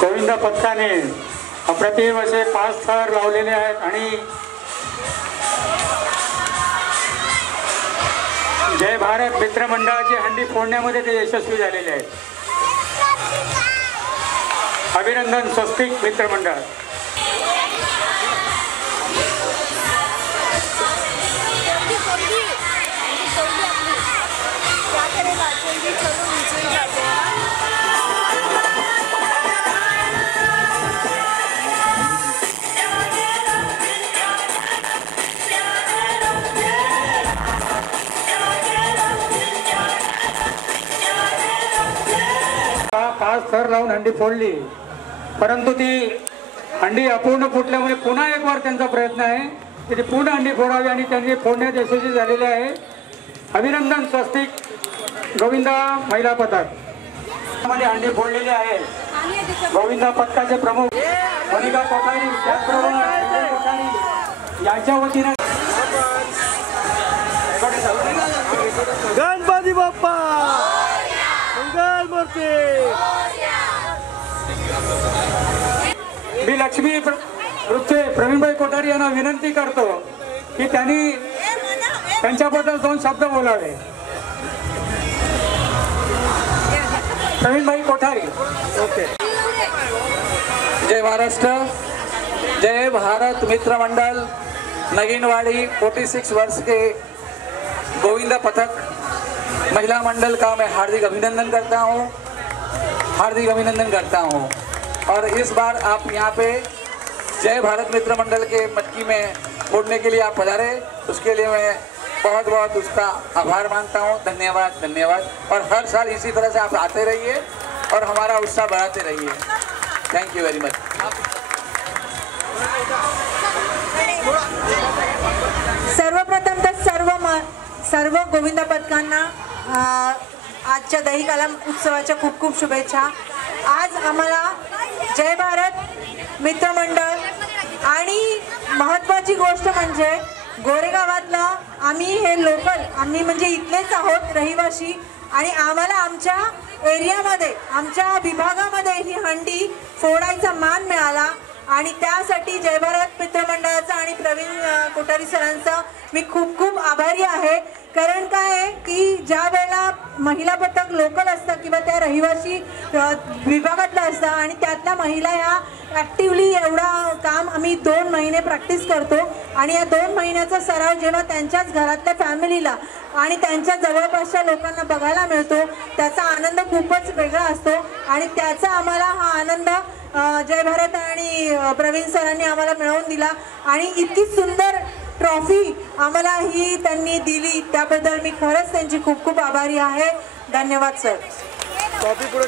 गोविंद पथकाने अप्रतिम असे 5 थर लावलेले आहेत आणि जय भारत मित्र मंडळाची हंडी फोडण्यामध्ये ते यशस्वी झालेले आहेत। अभिनंदन स्वस्तिक मित्र मंडळ। पाच थर लावून हंडी फोडली, परंतु ती हंडी अपूर्ण फुटल्यामुळे पुन्हा एक वार त्यांचा प्रयत्न आहे की ती पूर्ण हंडी फोडावी आणि त्यांनी फोडण्यात यशस्वी झालेले आहे। अभिनंदन स्वस्तिक गोविंदा महिला पथक मध्ये हंडी फोडलेली आहे। गोविंदा पथकाचे प्रमुख मनिका कोठारी त्याचबरोबर यांच्या वतीने गणपती बाप्पा मंगल मूर्ती। मी लक्ष्मी ग्रुपचे प्रवीणभाई कोठारी यांना विनंती करतो की त्यांनी त्यांच्याबद्दल 2 शब्द बोलावे। प्रवीणभाई कोठारी। ओके। जय महाराष्ट्र, जय भारत मित्र मंडल नगीनवाड़ी 46 वर्ष के गोविंदा पथक महिला मंडल का मैं हार्दिक अभिनंदन करता हूँ। और इस बार आप यहाँ पे जय भारत मित्र मंडल के मटकी में फोड़ने के लिए आप पधारे, उसके लिए मैं बहुत बहुत उसका आभार मानता हूँ। धन्यवाद। और हर साल इसी तरह से आप आते रहिए और हमारा उत्साह बढ़ाते रहिए। Thank you very much. सर्वप्रथम तर सर्व गोविंदा पथकांना आजच्या दहीकाला उत्सवाच्या खूप खूप शुभेच्छा। आज आम्हाला जय भारत मित्रमंडळ आणि महत्त्वाची गोष्ट म्हणजे गोरेगावातलं आम्ही हे लोकल, आम्ही म्हणजे इथलेच आहोत रहिवासी आणि आम्हाला आमच्या एरियामध्ये आमच्या विभागामध्ये ही हंडी फोडायचा मान मिळाला आणि त्यासाठी जय भारत मित्रमंडळाचा आणि प्रवीण कोठारी सरांचा मी खूप खूप आभारी आहे। कारण काय आहे की ज्या वेळेला महिला पथक लोकल असतं किंवा त्या रहिवासी विभागातलं असतं आणि त्यातल्या महिला ह्या ॲक्टिवली एवढा काम आम्ही 2 महिने प्रॅक्टिस करतो आणि या 2 महिन्याचा सराव जेव्हा त्यांच्याच घरातल्या फॅमिलीला आणि त्यांच्या जवळपासच्या लोकांना बघायला मिळतो त्याचा आनंद खूपच वेगळा असतो आणि त्याचा आम्हाला हा आनंद जय भारत आणि प्रवीण सरांनी आम्हाला मिळवून दिला आणि इतकी सुंदर ट्रॉफी आम्हाला ही त्यांनी दिली त्याबद्दल मी खरंच त्यांची खूप खूप आभारी आहे। धन्यवाद सर। कॉपी पुढे